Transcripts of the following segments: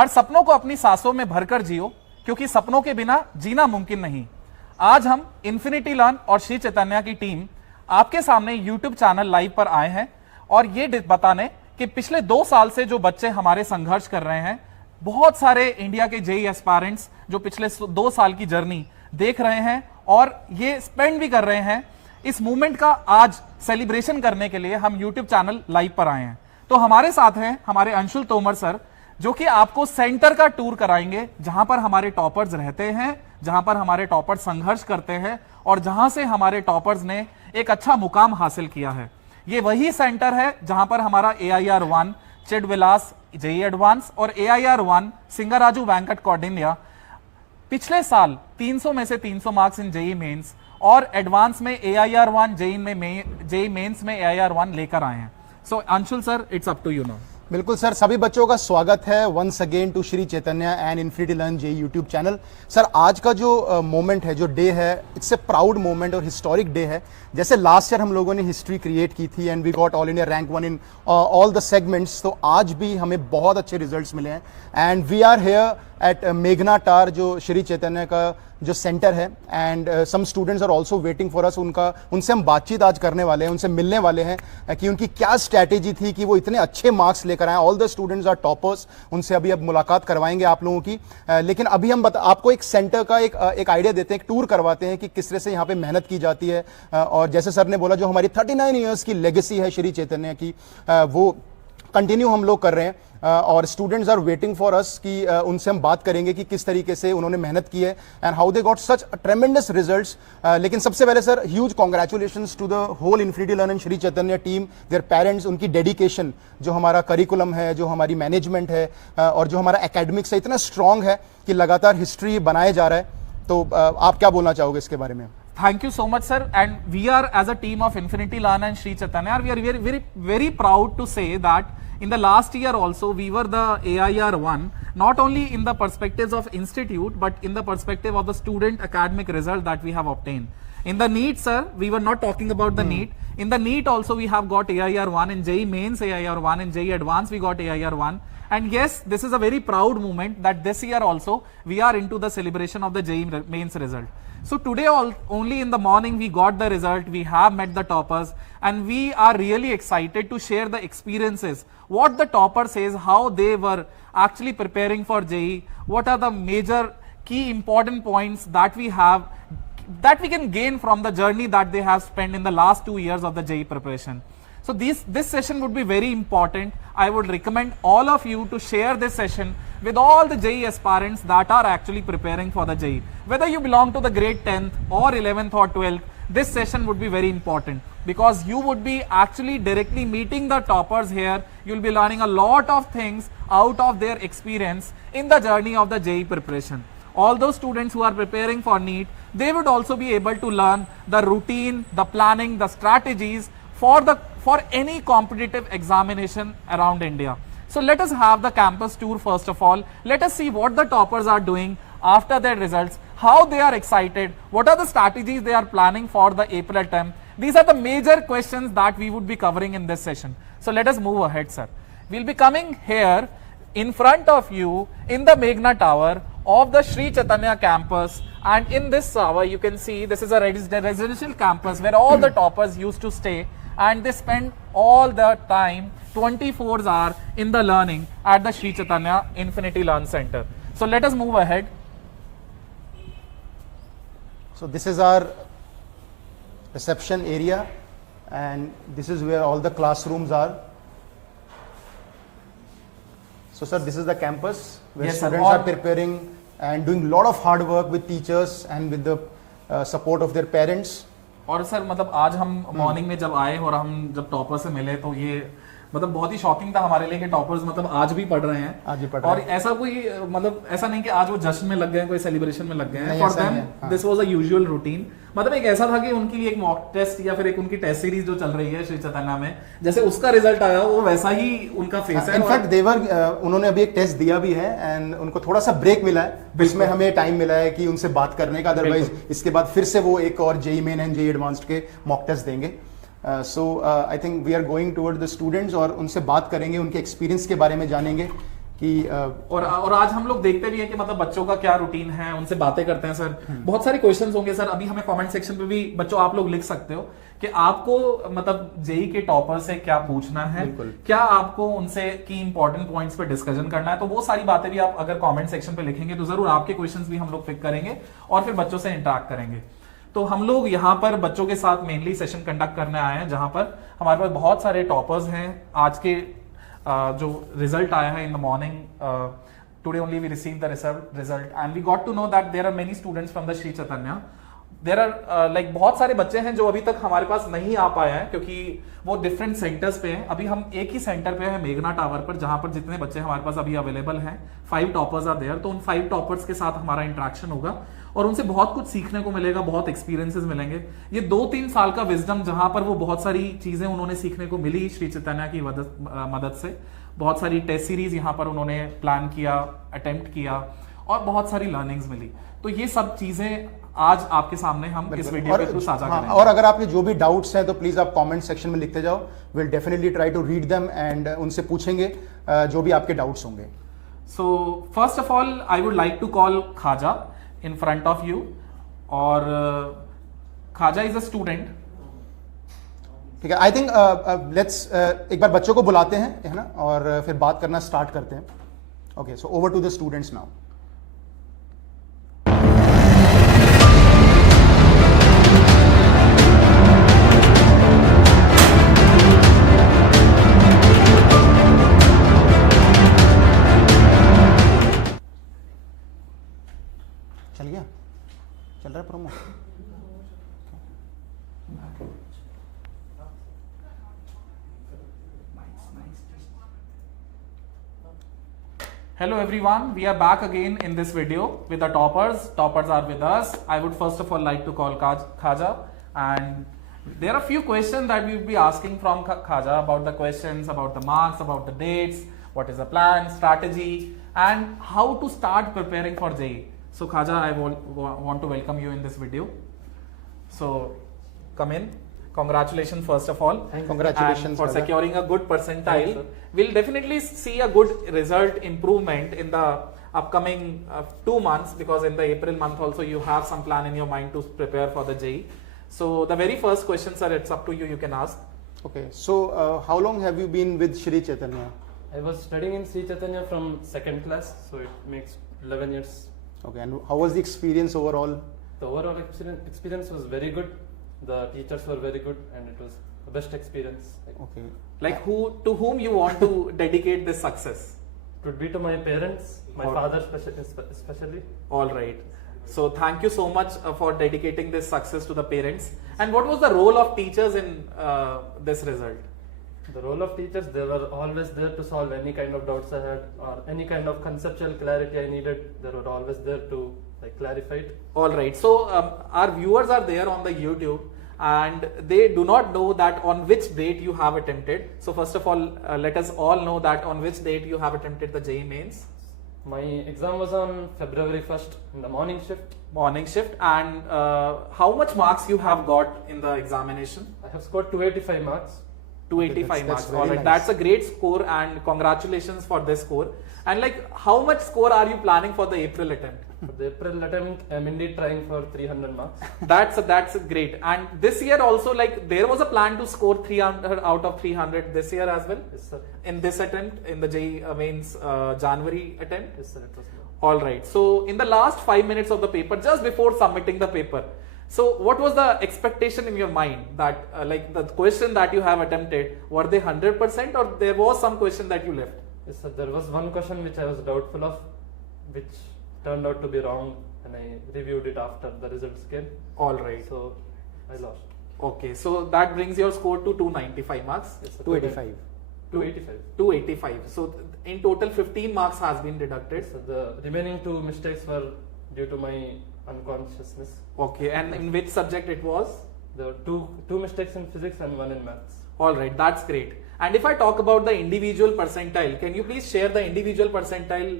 हर सपनों को अपनी सांसों में भरकर जियो, क्योंकि सपनों के बिना जीना मुमकिन नहीं। आज हम इन्फिनिटी लर्न और श्री चैतन्य की टीम आपके सामने यूट्यूब चैनल लाइव पर आए हैं और ये बताने कि पिछले 2 साल से जो बच्चे हमारे संघर्ष कर रहे हैं, बहुत सारे इंडिया के जेईई एस्पायरेंट्स जो पिछले 2 साल की जर्नी देख रहे हैं और ये स्पेंड भी कर रहे हैं, इस मूवमेंट का आज सेलिब्रेशन करने के लिए हम यूट्यूब चैनल लाइव पर आए हैं। तो हमारे साथ हैं हमारे अंशुल तोमर सर, जो कि आपको सेंटर का टूर कराएंगे जहां पर हमारे टॉपर्स रहते हैं, जहां पर हमारे टॉपर्स संघर्ष करते हैं और जहां से हमारे टॉपर्स ने एक अच्छा मुकाम हासिल किया है। ये वही सेंटर है जहां पर हमारा AIR-1 चिड विलास जेईई एडवांस और AIR-1 सिंगाराजू वेंकट कौंडिन्य पिछले साल 300 में से 300 मार्क्स इन जेईई मेंस और एडवांस में AIR-1 जेईई मेंस में AIR-1 लेकर आए हैं। So Anshul sir, it's up to you now. बिल्कुल सर, सभी बच्चों का स्वागत है once again to Shri Chaitanya and infinity learn JEE YouTube channel. Sir, आज का जो मोमेंट है, जो डे है, इट्स ए प्राउड मोमेंट और हिस्टोरिक डे है। जैसे लास्ट ईयर हम लोगों ने हिस्ट्री क्रिएट की थी and we got all India rank 1 in all the segments, तो आज भी हमें बहुत अच्छे रिजल्ट्स मिले हैं and we are here at मेघना टार, जो श्री चैतन्य का जो सेंटर है, and some students are also waiting for us. उनसे हम बातचीत आज करने वाले हैं, उनसे मिलने वाले हैं कि उनकी क्या स्ट्रैटेजी थी कि वो इतने अच्छे मार्क्स लेकर आए। All the students are toppers, उनसे अभी अब मुलाकात करवाएंगे आप लोगों की। लेकिन अभी हम आपको एक सेंटर का एक आइडिया देते हैं, एक टूर करवाते हैं कि किस तरह से यहाँ पे मेहनत की जाती है। और जैसे सर ने बोला, जो हमारी 39 ईयर्स की लेगेसी है श्री चैतन्य की, वो कंटिन्यू हम लोग कर रहे हैं और students are waiting for us कि उनसे हम बात करेंगे कि किस तरीके से उन्होंने मेहनत की है and how they got such tremendous results. लेकिन सबसे पहले sir, huge congratulations to the whole Infinity Learn and Shri Chaitanya team, their parents, उनकी डेडिकेशन, जो हमारा करिकुलम है, जो हमारी मैनेजमेंट है और जो हमारा एकेडमिक्स है, इतना स्ट्रांग है कि लगातार हिस्ट्री बनाया जा रहा है। तो आप क्या बोलना चाहोगे इसके बारे में? Thank you so much, sir. And we are, as a team of Infinity Learn and Sri Chaitanya, we are very proud to say that in the last year also we were the AIR-1, not only in the perspectives of institute, but in the perspective of the student academic result that we have obtained. In the NEET, sir, we were not talking about the NEET. In the NEET also we have got AIR-1, in JEE mains AIR-1, in JEE advanced we got AIR-1. And yes, this is a very proud moment that this year also we are into the celebration of the JEE mains result. So today only in the morning we got the result, we have met the toppers and we are really excited to share the experiences, what the topper says, how they were actually preparing for JEE, what are the major key important points that we have, that we can gain from the journey that they have spent in the last 2 years of the JEE preparation. So this session would be very important. I would recommend all of you to share this session with all the JEE aspirants that are actually preparing for the JEE. Whether you belong to the grade 10th or 11th or 12th, this session would be very important because you would be actually directly meeting the toppers here. You will be learning a lot of things out of their experience in the journey of the JEE preparation. All those students who are preparing for NEET, they would also be able to learn the routine, the planning, the strategies for any competitive examination around India. So let us have the campus tour first of all. Let us see what the toppers are doing after their results, how they are excited, what are the strategies they are planning for the April term. These are the major questions that we would be covering in this session. So let us move ahead, sir. We'll be coming here in front of you in the Meghna Tower of the Sri Chaitanya campus, and in this tower you can see this is a residential campus where all the toppers used to stay, and they spend all the time 24 hours in the learning at the Sri Chaitanya Infinity Learn Center. So let us move ahead. So this is our reception area and this is where all the classrooms are. So sir, this is the campus where yes, students are preparing and doing a lot of hard work with teachers and with the support of their parents. और sir मतलब आज हम morning में जब आए और हम जब टॉपर से मिले तो ये मतलब बहुत ही शॉकिंग था हमारे लिए कि टॉपर्स मतलब आज भी पढ़ रहे हैं, आज भी पढ़ रहे और ऐसा कोई मतलब ऐसा नहीं कि आज वो जश्न में लग गए, कोई सेलिब्रेशन में लग गए हैं। For them this was a usual routine. मतलब एक ऐसा था कि उनके लिए एक मॉक टेस्ट या फिर एक उनकी टेस्ट सीरीज जो चल रही है श्री चैतन्य में, जैसे उसका रिजल्ट आया वो वैसा ही उनका फेस है। इनफैक्ट देवर उन्होंने अभी एक टेस्ट दिया भी है एंड उनको थोड़ा सा ब्रेक मिला है, इसमें हमें टाइम मिला है कि उनसे बात करने का, अदरवाइज इसके बाद फिर से वो एक और JEE Main and JEE Advanced के मॉक टेस्ट देंगे। So I think we are going toward the students और उनसे बात करेंगे, उनके एक्सपीरियंस के बारे में जानेंगे कि और आज हम लोग देखते भी हैं कि मतलब बच्चों का क्या रूटीन है, उनसे बातें करते हैं सर। बहुत सारे क्वेश्चंस होंगे सर, अभी हमें कमेंट सेक्शन पे भी बच्चों आप लोग लिख सकते हो कि आपको मतलब जेई के टॉपर से क्या पूछना है, क्या आपको उनसे की इंपॉर्टेंट पॉइंट्स पे डिस्कशन करना है। तो वो सारी बातें भी आप अगर कमेंट सेक्शन पे लिखेंगे तो जरूर आपके क्वेश्चंस भी हम लोग पिक करेंगे और फिर बच्चों से इंटरेक्ट करेंगे। तो हम लोग यहाँ पर बच्चों के साथ मेनली सेशन कंडक्ट करने आए हैं, जहां पर हमारे पास बहुत सारे टॉपर्स हैं। आज के जो रिजल्ट आया है in the morning, today only we receive the result and we got to know that there are many students from the Shri Chaitanya. There are like बहुत सारे बच्चे हैं जो अभी तक हमारे पास नहीं आ पाए हैं क्योंकि वो डिफरेंट सेंटर्स पे हैं। अभी हम एक ही सेंटर पे हैं, मेघना टावर पर, जहां पर जितने बच्चे हमारे पास अभी अवेलेबल हैं 5 टॉपर्स आर देयर। तो उन 5 टॉपर्स के साथ हमारा इंटरेक्शन होगा और उनसे बहुत कुछ सीखने को मिलेगा, बहुत एक्सपीरियंसेस मिलेंगे। ये 2-3 साल का विजडम जहां पर वो बहुत सारी चीजें उन्होंने सीखने को मिली श्री चैतन्य की मदद से। बहुत सारी टेस्ट सीरीज यहाँ पर उन्होंने प्लान किया, अटेम्प्ट किया और बहुत सारी लर्निंग्स मिली। तो ये सब चीजें आज आपके सामने हम इस वीडियो के थ्रू साझा करेंगे। और अगर आपके जो भी डाउट्स हैं तो प्लीज आप कमेंट सेक्शन में लिखते जाओ, will definitely try to read them and उनसे पूछेंगे जो भी आपके डाउट्स होंगे। So first of all I would like to call Khaja in front of you, और खाजा इज अ स्टूडेंट। ठीक है, आई थिंक लेट्स एक बार बच्चों को बुलाते हैं, है ना, और फिर बात करना स्टार्ट करते हैं। Okay, so over to the students now. चल गया, चल रहा है promo. Hello everyone, we are back again in this video with the toppers. Toppers are with us. I would first of all like to call Kaja, and there are a few questions that we will be asking from Kaja about the questions, about the marks, about the dates, what is the plan, strategy, and how to start preparing for JEE. So Kaja, I want to welcome you in this video. So come in. Congratulations first of all. Congratulations and for Kaja. securing a good percentile. We'll definitely see a good result improvement in the upcoming 2 months, because in the April month also you have some plan in your mind to prepare for the JEE. So the very first question, sir, it's up to you. You can ask. Okay, so how long have you been with Shri Chaitanya? I was studying in Shri Chaitanya from 2nd class, so it makes 11 years. Okay, and how was the experience overall? The overall experience was very good. The teachers were very good, and it was the best experience. Okay. Like to whom you want to dedicate this success? It would be to my parents, my father especially. All right. So thank you so much for dedicating this success to the parents. And what was the role of teachers in this result? The role of teachers, they were always there to solve any kind of doubts I had, or any kind of conceptual clarity I needed. They were always there to clarify it. All right. So our viewers are there on the YouTube, and they do not know that on which date you have attempted. So first of all, let us all know that on which date you have attempted the JEE mains. My exam was on February 1st in the morning shift. Morning shift. And how much marks you have got in the examination? I have scored 285 marks. 285 marks. very All right. nice. That's a great score, and congratulations for this score. And like, how much score are you planning for the April attempt? For the April attempt, I'm indeed trying for 300 marks. That's great. And this year also, like, there was a plan to score 300 out of 300 this year as well. Yes, sir. In this attempt, in the JEE mains January attempt. Yes, sir. It was good. All right. So in the last 5 minutes of the paper, just before submitting the paper, so what was the expectation in your mind that like the question that you have attempted, were they 100% or there was some question that you left? Yes, sir. There was one question which I was doubtful of, which turned out to be wrong, and I reviewed it after the results came. All right. So I lost. Okay. So that brings your score to 295 marks. Yes, sir. 285. 285. 285. So in total 15 marks has been deducted. So the remaining 2 mistakes were due to my unconsciousness. Okay. And in which subject it was? There were two mistakes in physics and 1 in maths. All right. That's great. And if I talk about the individual percentile, can you please share the individual percentile,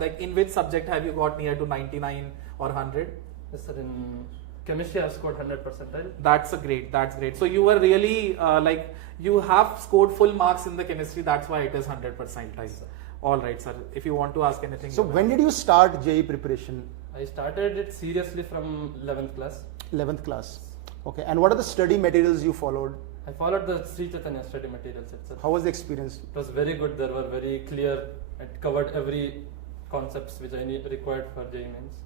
like in which subject have you got near to 99 or 100? Yes, sir. In chemistry, I scored 100 percentile. That's great. So you were really like, you have scored full marks in the chemistry, that's why it is 100 percentile. All right, sir. If you want to ask anything. So when did you start JEE preparation? I started it seriously from 11th class. 11th class. Okay. And what are the study materials you followed? I followed the Sri Chaitanya study materials itself. How was the experience? It was very good. They were very clear. It covered every concepts which I required for JEE mains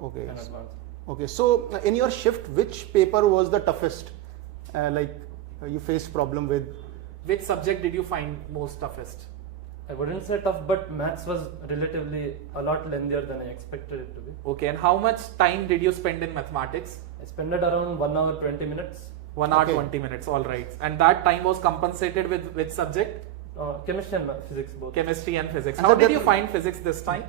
Okay. and advanced. Okay. So in your shift, which paper was the toughest? You faced problem with? Which subject did you find most toughest? I wouldn't say tough, but maths was relatively a lot lengthier than I expected it to be. Okay, and how much time did you spend in mathematics? I spent it around 1 hour 20 minutes. 1 hour Okay. 20 minutes, all right. And that time was compensated with which subject? Chemistry and physics both. Chemistry and physics. And How so did that- you find physics this time?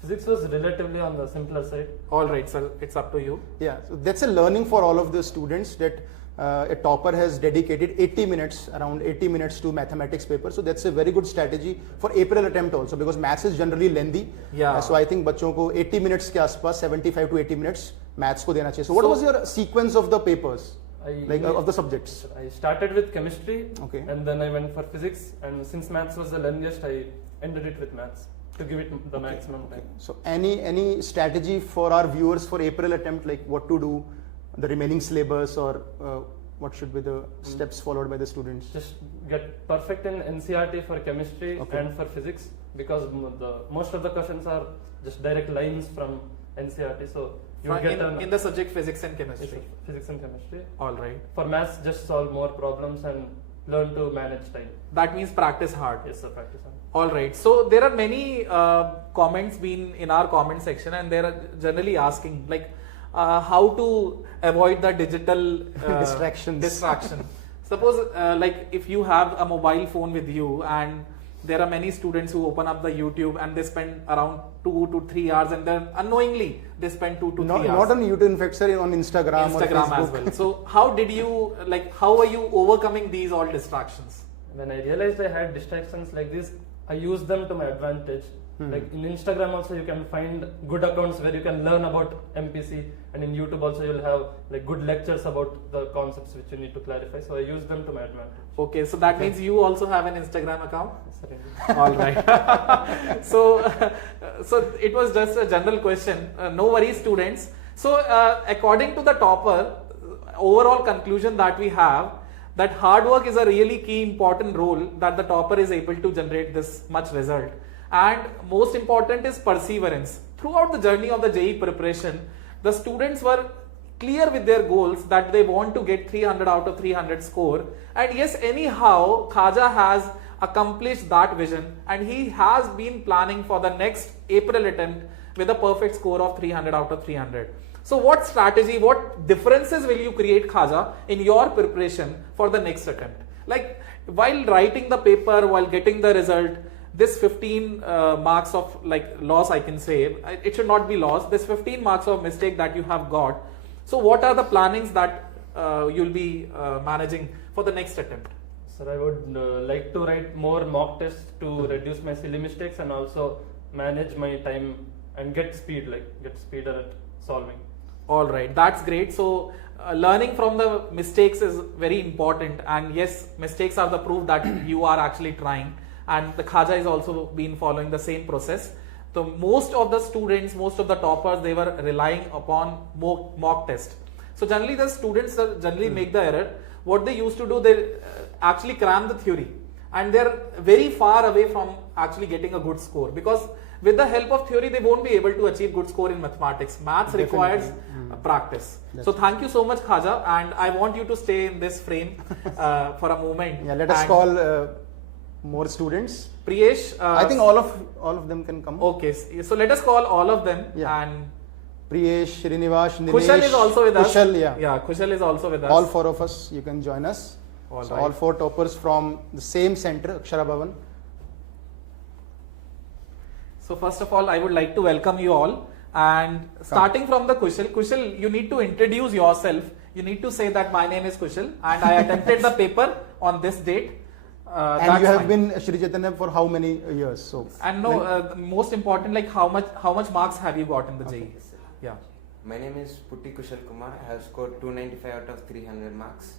Physics was relatively on the simpler side. All right, sir, it's up to you. Yeah. So that's a learning for all of the students that a topper has dedicated 80 minutes, around 80 minutes to mathematics paper. So that's a very good strategy for April attempt also, because maths is generally lengthy. Yeah. So I think बच्चों को 80 minutes के आसपास 75 to 80 minutes maths को देना चाहिए. So what So- was your sequence of the papers, of the subjects? I started with chemistry, Okay. and then I went for physics, and since maths was the lengthiest, I ended it with maths to give it the maximum time. So any strategy for our viewers for April attempt, like what to do, the remaining syllabus, or what should be the steps followed by the students? Just get perfect in NCRT for chemistry Okay. and for physics, because most of the questions are just direct lines from NCRT. So you will get In the subject physics and chemistry. physics and chemistry. All right. For maths, just solve more problems and learn to manage time. That means practice hard. Yes, sir, practice on. All right. So there are many comments been in our comment section, and they are generally asking like how to avoid the digital distraction. Suppose like if you have a mobile phone with you, and there are many students who open up the YouTube and they spend around 2 to 3 hours, and then unknowingly they spend 2 to 3 Not hours. on YouTube, in fact, sir, on Instagram or Instagram Facebook. as well. So how did you how are you overcoming these all distractions? When I realized I had distractions like this, I used them to my advantage. Like in Instagram also you can find good accounts where you can learn about MPC, and in YouTube also you'll have like good lectures about the concepts which you need to clarify. So I use them to my advantage. Okay, so that means you also have an Instagram account? Yes, sir, indeed. All right. So it was just a general question. No worries, students. So according to the topper, overall conclusion that we have, that hard work is a really key important role that the topper is able to generate this much result. And most important is perseverance. Throughout the journey of the JEE preparation, the students were clear with their goals that they want to get 300 out of 300 score. And yes, anyhow, Kaja has accomplished that vision, and he has been planning for the next April attempt with a perfect score of 300 out of 300. So what strategy, what differences will you create, Kaja, in your preparation for the next attempt? Like while writing the paper, while getting the result, this 15 marks of loss, I can say, it should not be loss, this 15 marks of mistake that you have got. So what are the plannings that you'll be managing for the next attempt? Sir, I would like to write more mock tests to reduce my silly mistakes, and also manage my time and get speeder at solving. All right, that's great. So learning from the mistakes is very important, and yes, mistakes are the proof that you are actually trying, and the Kaja is also been following the same process. So most of the students, most of the toppers, they were relying upon mock test. So generally the students generally make the error. What they used to do, they actually cram the theory, and they're very far away from actually getting a good score, because with the help of theory they won't be able to achieve good score in mathematics. Maths requires practice. So thank you so much, Kaja, and I want you to stay in this frame for a moment. Yeah, let us call more students. Priyesh, I think all of them can come. Okay, so let us call all of them. Yeah. And Priyesh, Srinivas, Nilesh, Kushal is also with us. Kushal, yeah. Yeah, Kushal is also with us. All four of us, you can join us. All four toppers from the same center, Akshara Bhavan. So first of all, I would like to welcome you all. And starting from the Kushal, you need to introduce yourself. You need to say that my name is Kushal and I attempted the paper on this date. And you have been Shri Chaitanya for how many years? So and no, most important, like how much marks have you got in the JEE? Yeah. My name is Putti Kushal Kumar. I have scored 295 out of 300 marks.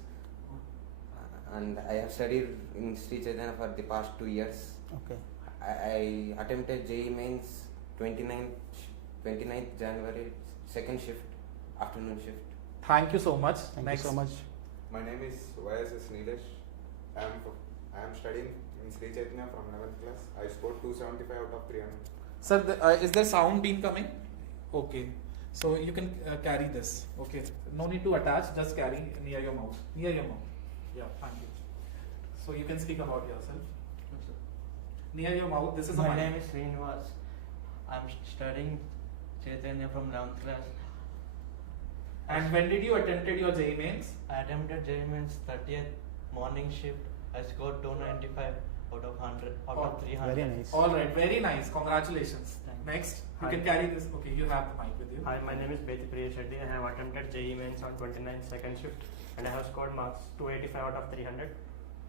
And I have studied in Sri Chaitanya for the past 2 years. Okay. I attempted JEE mains 29th January, second shift, afternoon shift. Thank you so much. Thank Next. you so much. My name is YSS Nilesh. I am studying in Sri Chaitanya from 11th class. I scored 275 out of 300. Sir, is there sound beam coming? Okay. So you can carry this. Okay. No need to attach. Just carry near your mouth. Near your mouth. Yeah. Thank you. So you can speak about yourself. Near your mouth. This is a My mic. name is Srinivas. I'm studying Chaitanya from 11th class. And when did you attempted your JEE mains? I attempted JEE Mains 30th morning shift. I scored 295 out of 100 out of 300. Very nice. All right. Very nice. Congratulations. Thank you. Next. You Hi. can carry this. Okay. You have the mic with you. Hi, my name is Beti Priya Shetty. I have attempted JEE mains on 29th second shift and I have scored marks 285 out of 300.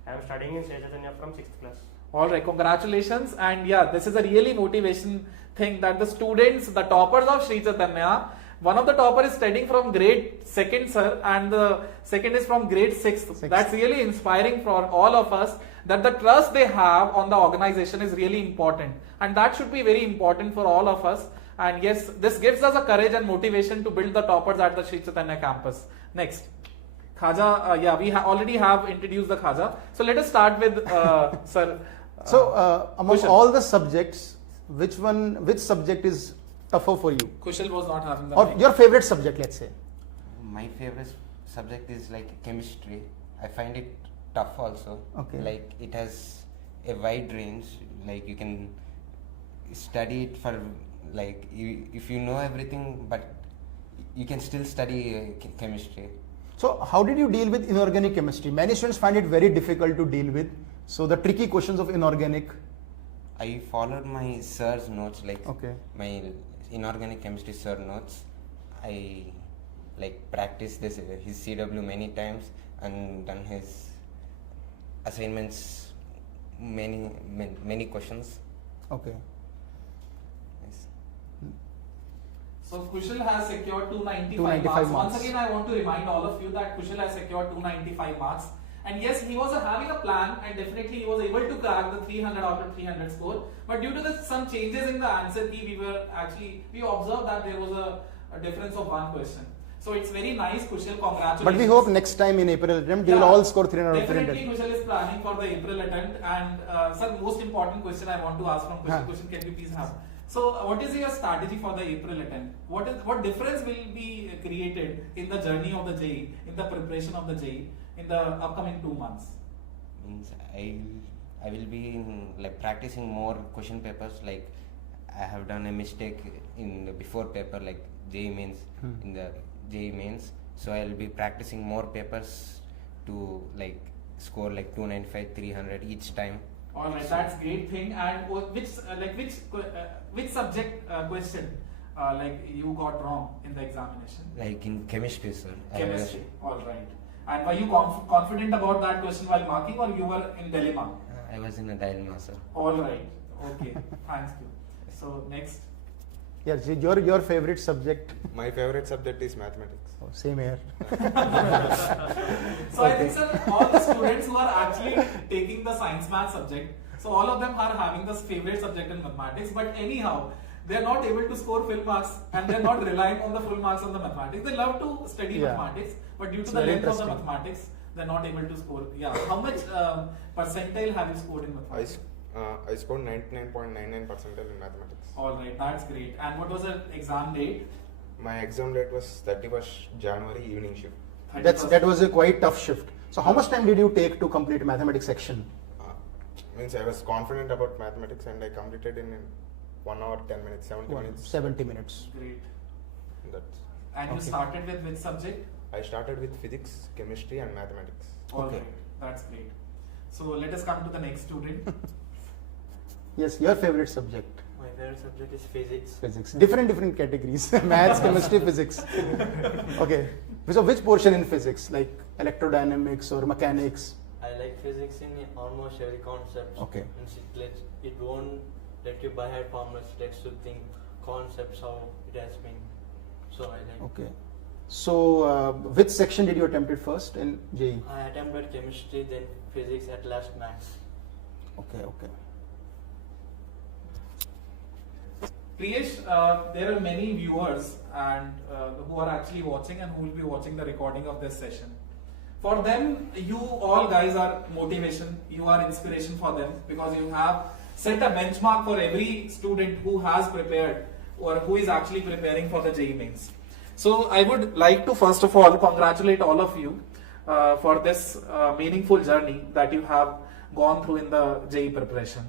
I am studying in Sri Chaitanya from 6th class. All right, congratulations. And yeah, this is a really motivation thing that the students, the toppers of Sri Chaitanya, one of the topper is studying from grade 2nd, sir, and the second is from grade 6th. That's really inspiring for all of us that the trust they have on the organization is really important. And that should be very important for all of us. And yes, this gives us a courage and motivation to build the toppers at the Sri Chaitanya campus. Next. Kaja, yeah, we already have introduced the Kaja. So let us start with sir. So among Kushal. all the subjects, which subject is tougher for you? Kushal was not having the Or mic. your favorite subject, let's say? My favorite subject is like chemistry. I find it tough also. Okay. Like it has a wide range. Like you can study it for like if you know everything, but you can still study chemistry. So how did you deal with inorganic chemistry? Many students find it very difficult to deal with. So the tricky questions of inorganic. I followed my sir's notes, like Okay. my inorganic chemistry sir notes. I like practiced this his CW many times and done his assignments many questions. Okay. Yes. So Kushal has secured 295 295 marks. marks. Once again, I want to remind all of you that Kushal has secured 295 marks. And yes, he was having a plan and definitely he was able to crack the 300 out of 300 score. But due to some changes in the answer key, we observed that there was a difference of one question. So it's very nice, Kushal. Congratulations. But we hope next time in April attempt, you will all score 300 out of 300. Definitely, Kushal is planning for the April attempt. And sir, most important question I want to ask from Kushal. Kushal, can you please have? So, what is your strategy for the April attempt? What difference will be created in the journey of the JEE, in the preparation of the JEE, in the upcoming 2 months? Means I will be like practicing more question papers. Like I have done a mistake in the before paper, like JEE mains in the JEE mains. So I will be practicing more papers to like score like 295, 300 each time. All right, that's great thing. And which subject question like you got wrong in the examination? Like in chemistry, sir. Chemistry. All right. And were you confident about that question while marking, or you were in dilemma? I was in a dilemma, sir. All right. Okay. Thanks you. So next. Yes, your favorite subject. My favorite subject is mathematics. Oh, same here. So I think, sir, all the students who are actually taking the science math subject, so all of them are having the favorite subject in mathematics, but anyhow, they are not able to score full marks and they are not relying on the full marks on the mathematics. They love to study mathematics, but due to It's the very length of the interesting. mathematics, they are not able to score. Yeah. How much percentile have you scored in mathematics? I scored 99.99 percentile in mathematics. All right, that's great. And what was the exam date? My exam date was 31st January evening shift. 31st. That was a quite tough shift. So how much time did you take to complete mathematics section? Means I was confident about mathematics and I completed in 1 hour 10 minutes, 70 minutes. 70 minutes. Great. That's. And you started with which subject? I started with physics, chemistry, and mathematics. All Okay. right, that's great. So let us come to the next student. Yes, your favorite subject. My favorite subject is physics. Physics. Different categories. Maths, chemistry, physics. Okay. So which portion in physics? Like electrodynamics or mechanics? I like physics in almost every concept. Okay. It won't let you by head formulas. It lets you think concepts how it has been. So I like. Okay. So which section did you attempt it first in JEE? I attempted chemistry, then physics, at last maths. Okay. Priyesh, there are many viewers and who are actually watching and who will be watching the recording of this session. For them, you all guys are motivation, you are inspiration for them because you have set a benchmark for every student who has prepared or who is actually preparing for the JEE mains. So I would like to first of all congratulate all of you for this meaningful journey that you have gone through in the JEE preparation.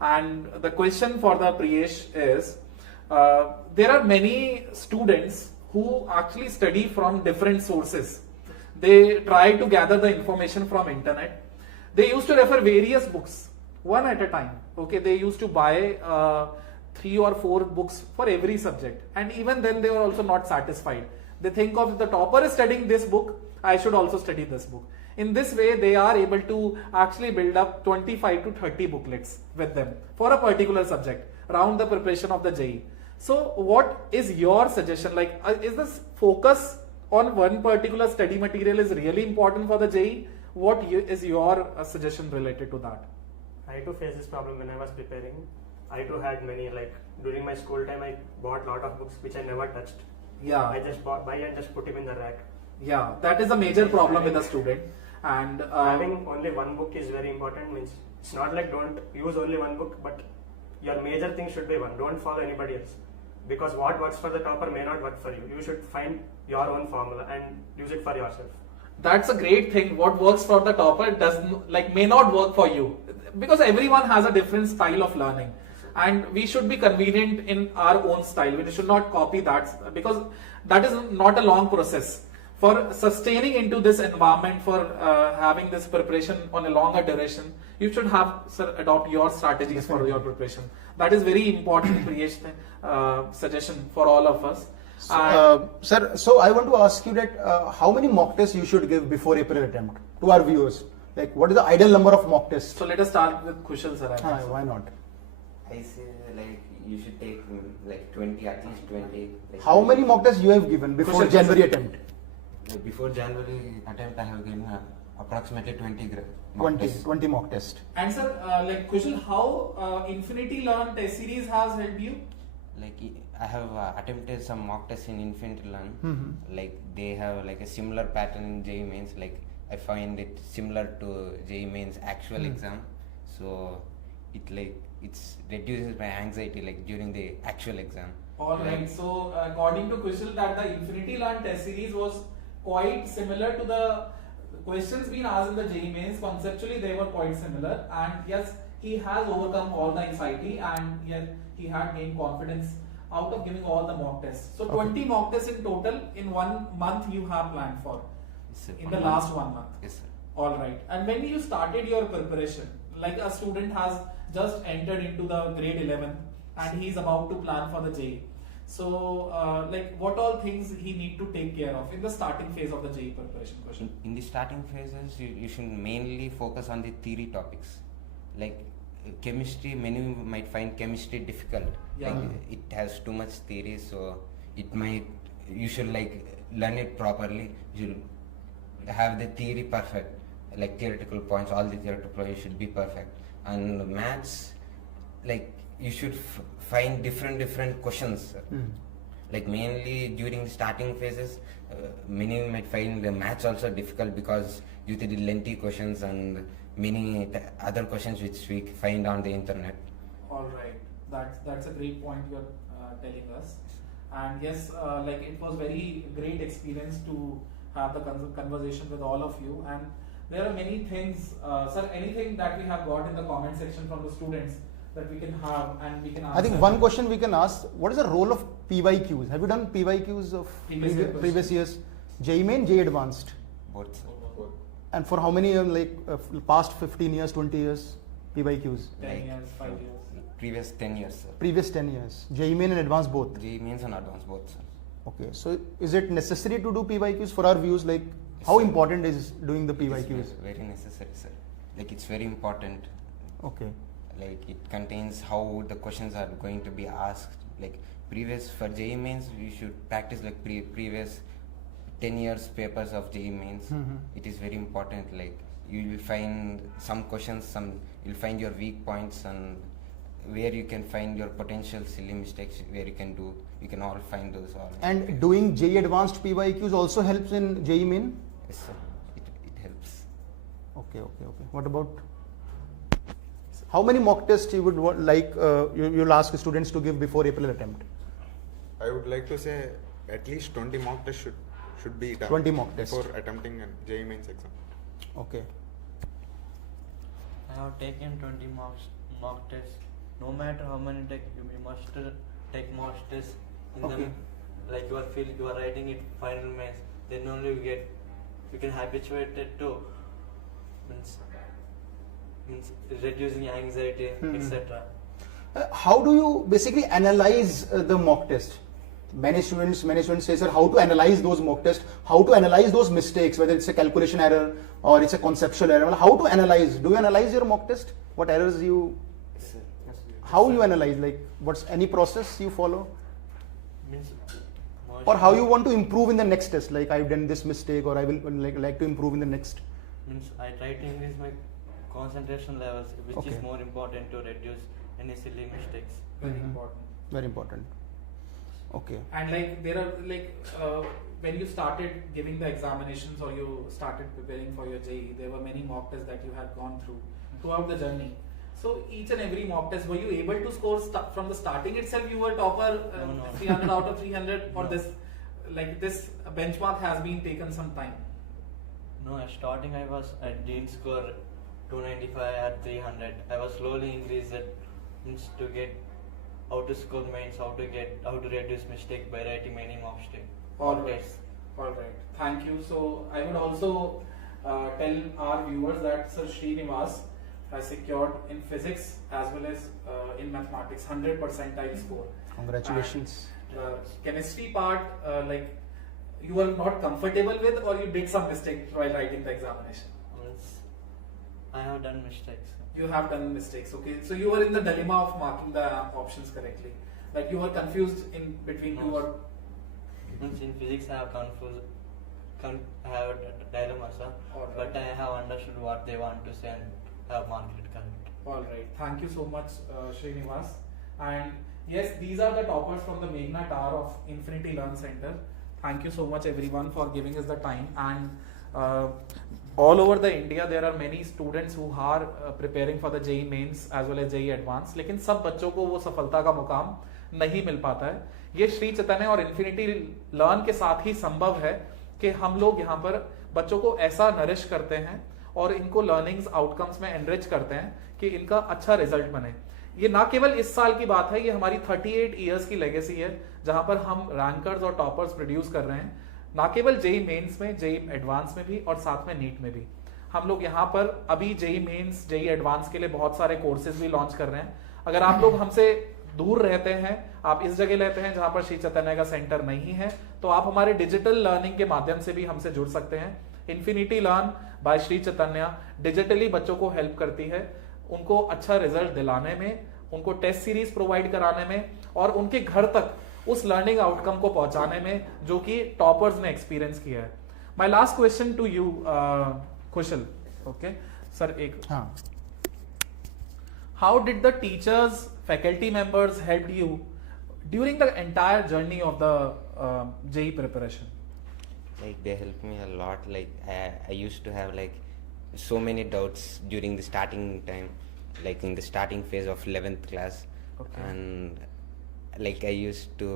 And the question for the Priyesh is, there are many students who actually study from different sources. They try to gather the information from internet. They used to refer various books, one at a time. Okay, they used to buy 3 or 4 books for every subject, and even then they were also not satisfied. They think of, if the topper is studying this book, I should also study this book. In this way, they are able to actually build up 25 to 30 booklets with them for a particular subject around the preparation of the JEE. So what is your suggestion? Like, is this focus on one particular study material is really important for the JEE? What is your suggestion related to that? I too faced this problem when I was preparing. I too had many, like during my school time, I bought a lot of books which I never touched. Yeah. I just buy and just put him in the rack. Yeah, that is a major problem with a student. And having only one book is very important. Means it's not like don't use only one book, but your major thing should be one. Don't follow anybody else, because what works for the topper may not work for you. You should find your own formula and use it for yourself. That's a great thing. What works for the topper may not work for you, because everyone has a different style of learning, and we should be convenient in our own style. We should not copy that, because that is not a long process. For sustaining into this environment, for having this preparation on a longer duration, you should have adopt your strategies for your preparation. That is very important creation suggestion for all of us. Sir, so I want to ask you that how many mock tests you should give before April attempt to our viewers? Like, what is the ideal number of mock tests? So let us start with Kushal sir. Why not? I say like you should take like 20, at least 20. Like How many mock tests you have given before Kushal, January attempt? Like before January attempt, I have given approximately 20 20 mock tests. And sir, like Kushal, how Infinity Learn test series has helped you? Like I have attempted some mock tests in Infinity Learn. Like they have like a similar pattern in JEE mains. Like I find it similar to JEE mains actual exam. So it's reduces my anxiety like during the actual exam. Alright, so according to Kushal, that the Infinity Learn test series was quite similar to the questions being asked in the JEE mains. Conceptually, they were quite similar, and yes, he has overcome all the anxiety, and yes, he had gained confidence out of giving all the mock tests. So 20 mock tests in total in 1 month you have planned for, in the last 1 month. Yes, sir. Alright, and when you started your preparation, like a student has just entered into the grade 11 and he is about to plan for the JEE. So, like, what all things he need to take care of in the starting phase of the JEE preparation question? In the starting phases, you should mainly focus on the theory topics. Like chemistry, many might find chemistry difficult. Yeah. Like it has too much theory, so you should like learn it properly. You should have the theory perfect, like theoretical points, all the theoretical points should be perfect. And maths, like you should find different questions. Like mainly during the starting phases, many might find the maths also difficult because due to the lengthy questions and many other questions which we find on the internet. Alright, that's a great point you're telling us. And yes, like it was very great experience to have the conversation with all of you. And there are many things, sir, anything that we have got in the comment section from the students that we can have and we can answer. I think one question we can ask, what is the role of PYQs? Have you done PYQs of previous years? JEE Main, JEE Advanced? Both. Sir. And for how many past 15 years, 20 years, PYQs? 10 years, 5 years. Previous 10 years, sir. Previous 10 years. JEE Main and Advanced both? JEE Mains and Advanced both, sir. Okay, so is it necessary to do PYQs for our views? Like, how important is doing the PYQs? It's very necessary, sir. Like it's very important. Okay. Like it contains how the questions are going to be asked. Like for JEE Mains, you should practice like previous 10 years papers of JEE Mains. It is very important. Like you will find some questions, you'll find your weak points and where you can find your potential silly mistakes, where you can do, you can all find those all. And doing JEE Advanced PYQs also helps in JEE Main? Yes, sir. It helps. Okay. What about, how many mock tests you would like, you'll ask students to give before April attempt? I would like to say at least 20 mock tests should be done 20 mock tests before attempting an JEE Mains exam. Okay. I have taken 20 mock tests. No matter how many take, you must take mock tests in Okay. them. Like you are writing it final mains. Then only you can habituate it to means reducing anxiety, etc. How do you basically analyze the mock test? Many students say, sir, how to analyze those mock tests, how to analyze those mistakes, whether it's a calculation error or it's a conceptual error. How to analyze? Do you analyze your mock test? What errors you, Yes, sir. how you analyze? Like, what's any process you follow? Means Or how you want to improve in the next test? Like, I've done this mistake, or I will like to improve in the next. means I try to increase my concentration levels, which Okay. is more important to reduce any silly mistakes. Very important. Very important. Okay. And like there are when you started giving the examinations or you started preparing for your JEE, there were many mock tests that you had gone throughout the journey. So each and every mock test, were you able to score from the starting itself? You were topper, No. 300 out of 300, or No. this benchmark has been taken some time. No, at starting I didn't score 295 at 300. I was slowly increased it means to get how to score mains, how to reduce mistake by writing many mock tests. All right. Thank you. So I would also tell our viewers that Sir Srinivas has secured in physics as well as in mathematics 100 percentile score. Congratulations. And the chemistry part, like you were not comfortable with, or you did some mistake while writing the examination? Means I have done mistakes. You have done mistakes. Okay. So you were in the dilemma of marking the options correctly. Like you were confused in between two or. Means in physics I have I have a dilemma, sir. Alright. But I have understood what they want to say and have marked it correct. All right. Thank you so much, Srinivas. And yes, these are the toppers from the Meghna Tower of Infinity Learn Center. Thank you so much, everyone, for giving us the time. And all over the India, there are many students who are preparing for the JEE Mains as well as JEE Advanced. लेकिन सब बच्चों को वो सफलता का मुकाम नहीं मिल पाता है. ये श्री चैतन्य और इन्फिनिटी लर्न के साथ ही संभव है कि हम लोग यहाँ पर बच्चों को ऐसा नरिश करते हैं और इनको लर्निंग्स आउटकम्स में एनरिच करते हैं कि इनका अच्छा रिजल्ट बने. ये ना केवल इस साल की बात है, ये हमारी 38 इयर्स की लेगेसी है जहां पर हम रैंकर्स और टॉपर्स प्रोड्यूस कर रहे हैं, ना केवल जेई मेंस में, जेई एडवांस में भी और साथ में नीट में भी. हम लोग यहाँ पर अभी जेई मेंस, जेई एडवांस के लिए बहुत सारे कोर्सेज भी लॉन्च कर रहे हैं. अगर आप लोग हमसे दूर रहते हैं, आप इस जगह रहते हैं जहां पर श्री चैतन्य का सेंटर नहीं है, तो आप हमारे डिजिटल लर्निंग के माध्यम से भी हमसे जुड़ सकते हैं. Infinity learn by Shri Chaitanya digitally बच्चों को हेल्प करती है, उनको अच्छा रिजल्ट दिलाने में, उनको टेस्ट सीरीज प्रोवाइड कराने में और उनके घर तक उस लर्निंग आउटकम को पहुंचाने में जो कि टॉपर्स ने एक्सपीरियंस किया है. My last question to you Kushal. Okay sir, एक how did the teachers, faculty members help you during the entire journey of the JEE preparation? Like they helped me a lot. Like I used to have like so many doubts during the starting time, like in the starting phase of 11th class. Okay. And like I used to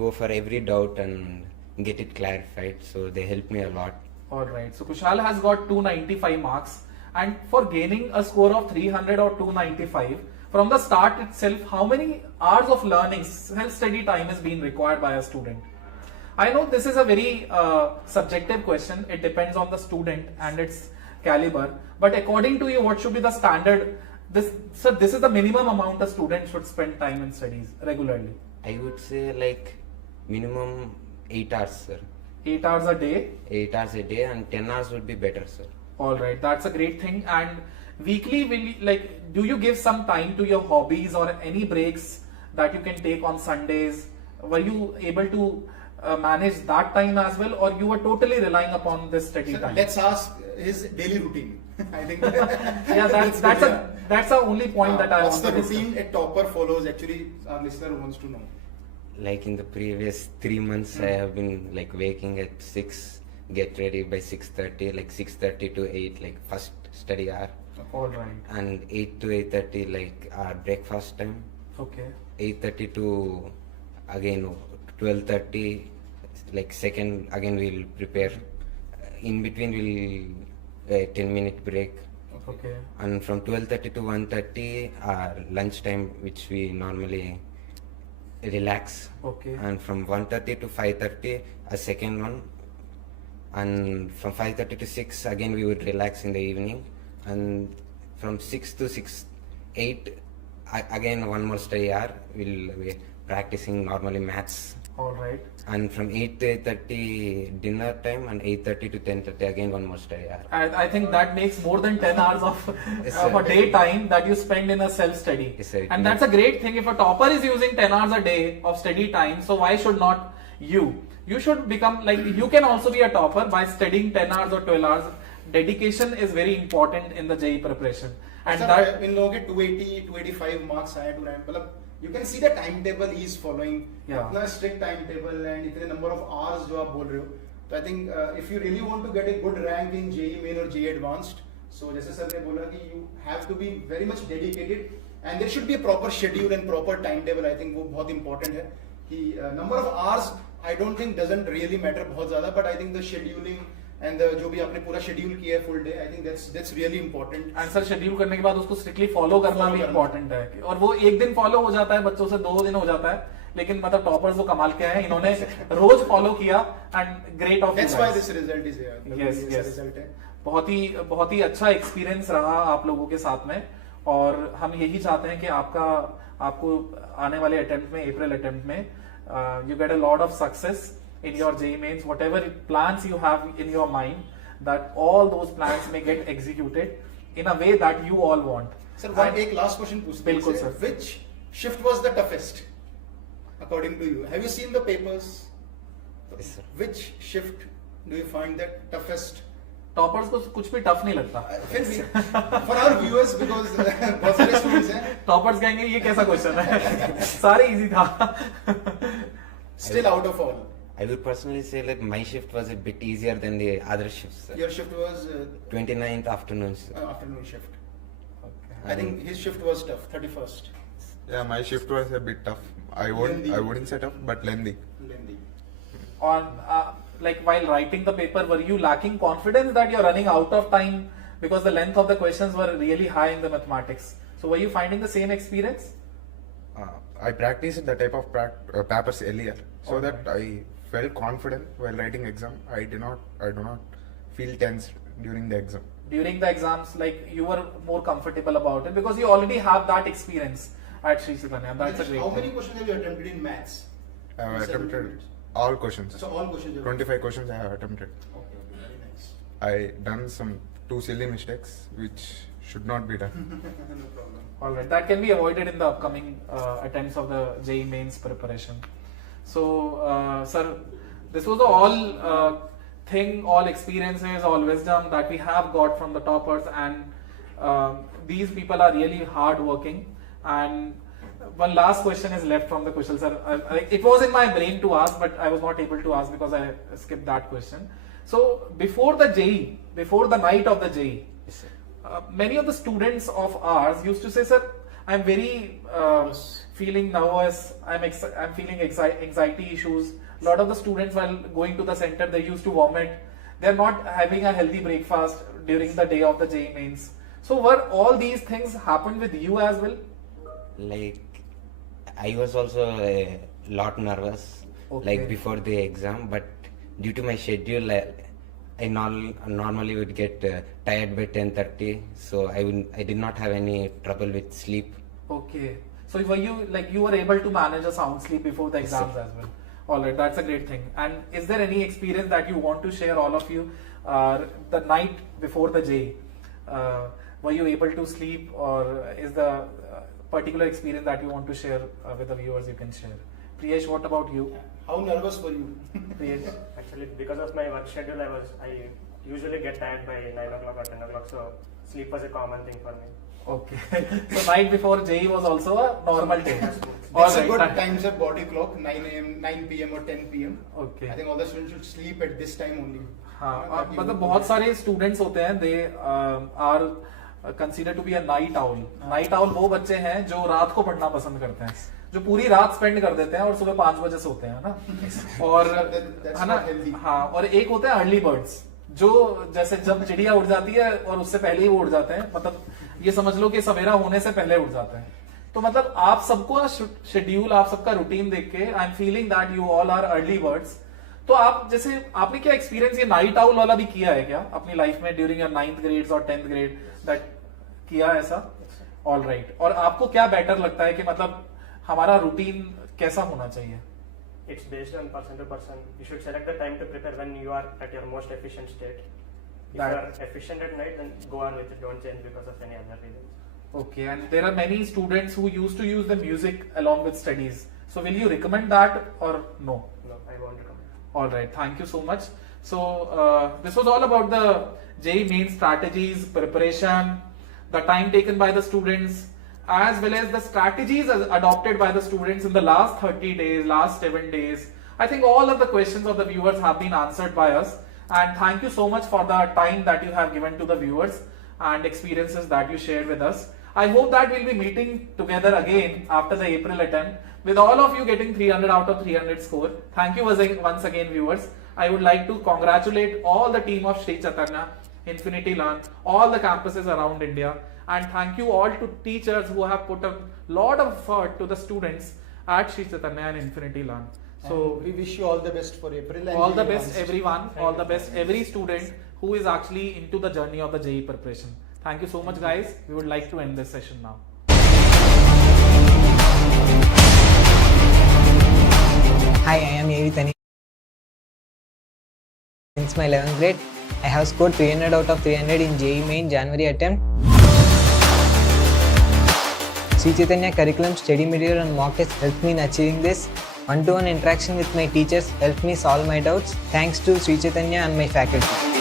go for every doubt and get it clarified, so they helped me a lot. All right. So Kushal has got 295 marks, and for gaining a score of 300 or 295 from the start itself, how many hours of learning, self-study time is being required by a student? I know this is a very subjective question. It depends on the student and its caliber. But according to you, what should be the standard? This is the minimum amount a student should spend time in studies regularly. I would say like minimum 8 hours, sir. 8 hours a day. 8 hours a day, and 10 hours would be better, sir. All right, that's a great thing. And weekly, do you give some time to your hobbies or any breaks that you can take on Sundays? Were you able to manage that time as well, or you were totally relying upon this study Sir, time? let's ask his daily routine. I think. Yeah, that's the only point that I What's want the to discuss. routine a topper follows? Actually, our listener wants to know. Like in the previous 3 months, I have been like waking at 6, get ready by 6:30, like 6:30 to 8, like first study hour, All right. and 8 to 8:30 like our breakfast time. Okay. 8:30 to again 12:30, like second again we'll prepare. In between we'll 10-minute break, Okay. and from 12:30 to 1:30 our lunch time, which we normally relax. Okay. And from 1:30 to 5:30 a second one, and from 5:30 to 6 again we would relax in the evening, and from 6 to 8 again one more study hour, we'll be practicing normally maths. All right. And from 8 to 8:30 dinner time, and 8:30 to 10:30 again one more study hour. And I think that makes more than 10 hours of Yes, a sir. day time that you spend in a self-study. Yes, sir. And that's a great thing. If a topper is using 10 hours a day of study time, so why should not you? You should become like, you can also be a topper by studying 10 hours or 12 hours. Dedication is very important in the JEE preparation. And Sir, that, इन लोगों के 280, 285 marks आए to rank, मतलब you can see the timetable he is following. Yeah. इतना strict timetable and इतने number of hours जो आप बोल रहे हो. तो I think if you really want to get a good rank in JEE Main or JEE Advanced, so जैसे sir ने बोला कि you have to be very much dedicated and there should be a proper schedule and proper timetable. I think वो बहुत important है कि number of hours I don't think doesn't really matter बहुत ज़्यादा, but I think the scheduling and जो भी आपने पूरा शेड्यूल किया है full day, I think that's really important. Answer schedule करने के बाद उसको स्ट्रिक्टली फॉलो करना Follow भी करना. इंपॉर्टेंट है. और वो एक दिन फॉलो हो जाता है, बच्चों से 2 दिन हो जाता है, लेकिन मतलब टॉपर्स वो कमाल के हैं, इन्होंने रोज फॉलो किया and great of that's why this result is here. Yes, yes. Result है. बहुत ही अच्छा एक्सपीरियंस रहा आप लोगों के साथ में, और हम यही चाहते हैं कि आपको आने वाले अटेम्प्ट में, अप्रैल अटेम्प्ट में, you get a lot of success in your JEE mains. Whatever plans you have in your mind, that all those plans may get executed in a way that you all want. Sir one एक last question पूछते हैं. बिल्कुल sir. Which shift was the toughest according to you? Have you seen the papers? Yes, sir. Which shift do you find the toughest? Toppers को कुछ भी tough नहीं लगता. फिर भी फॉर आवर व्यूअर्स, बिकॉज़ बहुत सारे स्टूडेंट्स हैं, टॉपर्स कहेंगे ये कैसा क्वेश्चन है, सारे इजी था. Still out of all. I would personally say that my shift was a bit easier than the other shifts. Sir. Your shift was 29th afternoons. afternoon shift. I think his shift was tough, 31st. Yeah, my shift was a bit tough. I wouldn't say tough, but lengthy. Lengthy. On like while writing the paper, were you lacking confidence that you're running out of time because the length of the questions were really high in the mathematics? So were you finding the same experience? I practiced the type of papers earlier, so Alright. that I felt confident while writing exam. I do not feel tense during the exam. During the exams, like you were more comfortable about it because you already have that experience at Sri Chaitanya. That's a great How many thing. questions have you attempted in maths? I have In 7 attempted minutes. all questions. So all questions. 25 questions I have attempted. Okay, very nice. I done some 2 silly mistakes which should not be done. No problem. All right, that can be avoided in the upcoming attempts of the JEE mains preparation. So, sir, this was all all experiences, all wisdom that we have got from the toppers, and these people are really hard working. And one last question is left from the Kushal sir. It was in my brain to ask, but I was not able to ask because I skipped that question. So, before the JEE, before the night of the JEE, Yes, sir. many of the students of ours used to say, sir, I'm very feeling nervous, I'm feeling anxiety issues. A lot of the students while going to the center, they used to vomit. They're not having a healthy breakfast during the day of the JEE mains. So were all these things happened with you as well? Like I was also a lot nervous, Okay. like before the exam, but due to my schedule, I normally would get tired by 10:30, so I did not have any trouble with sleep. Okay. So were you were able to manage a sound sleep before the Yes, exams sir. as well? All right, that's a great thing. And is there any experience that you want to share, all of you, the night before the JEE? Were you able to sleep, or is the particular experience that you want to share with the viewers you can share? Priyesh, what about you? How nervous were you? Priyesh? Actually, because of my work schedule, I usually get tired by 9 o'clock or 10 o'clock, so sleep was a common thing for me. Okay. So night before JEE was also a normal day. That's a good time, sir. Body clock 9 a.m., 9 p.m. or 10 p.m. Okay. I think all the students should sleep at this time only. हाँ, मतलब बहुत सारे students होते हैं, they are consider to be a night owl. Night owl वो बच्चे हैं जो रात को पढ़ना पसंद करते हैं, जो पूरी रात स्पेंड कर देते हैं और सुबह 5 बजे सोते हैं ना. और है ना, हाँ. और एक होते हैं अर्ली बर्ड्स, जो जैसे जब चिड़िया उड़ जाती है और उससे पहले ही वो उड़ जाते हैं, मतलब ये समझ लो कि सवेरा होने से पहले उड़ जाते हैं. तो मतलब आप सबको शेड्यूल, आप सबका रूटीन देख के I am feeling that you all are early birds. तो आप जैसे आपने क्या एक्सपीरियंस ये नाइट आउल वाला भी किया है क्या अपनी लाइफ में ड्यूरिंग योर 9th ग्रेड्स और 10th ग्रेड, दैट किया ऐसा? All right. और आपको क्या बेटर लगता है कि मतलब हमारा रूटीन कैसा होना चाहिए? It's based on person to person. You should select the time to prepare when you are at your most efficient state. If you are efficient at night, then go on with it. Don't change because of any other reasons. Okay, and there are many students who used to use the music along with studies. So will you recommend that or no? No, I won't recommend. All right, thank you so much. So this was all about the JEE main strategies, preparation, the time taken by the students, as well as the strategies adopted by the students in the last 30 days, last 7 days. I think all of the questions of the viewers have been answered by us, and thank you so much for the time that you have given to the viewers and experiences that you shared with us. I hope that we'll be meeting together again after the April attempt, with all of you getting 300 out of 300 score. Thank you once again, viewers. I would like to congratulate all the team of Sri Chaitanya, Infinity Learn, all the campuses around India, and thank you all to teachers who have put a lot of effort to the students at Sri Chaitanya and Infinity Learn. So we wish you all the best for April. And all the best everyone, all the best every student who is actually into the journey of the JEE preparation. Thank you so much, guys. We would like to end this session now. Hi, I am Chaitanya. Since my 11th grade, I have scored 300 out of 300 in JEE main January attempt. Sri Chaitanya curriculum, study material and mock tests helped me in achieving this. One-to-one interaction with my teachers helped me solve my doubts. Thanks to Sri Chaitanya and my faculty.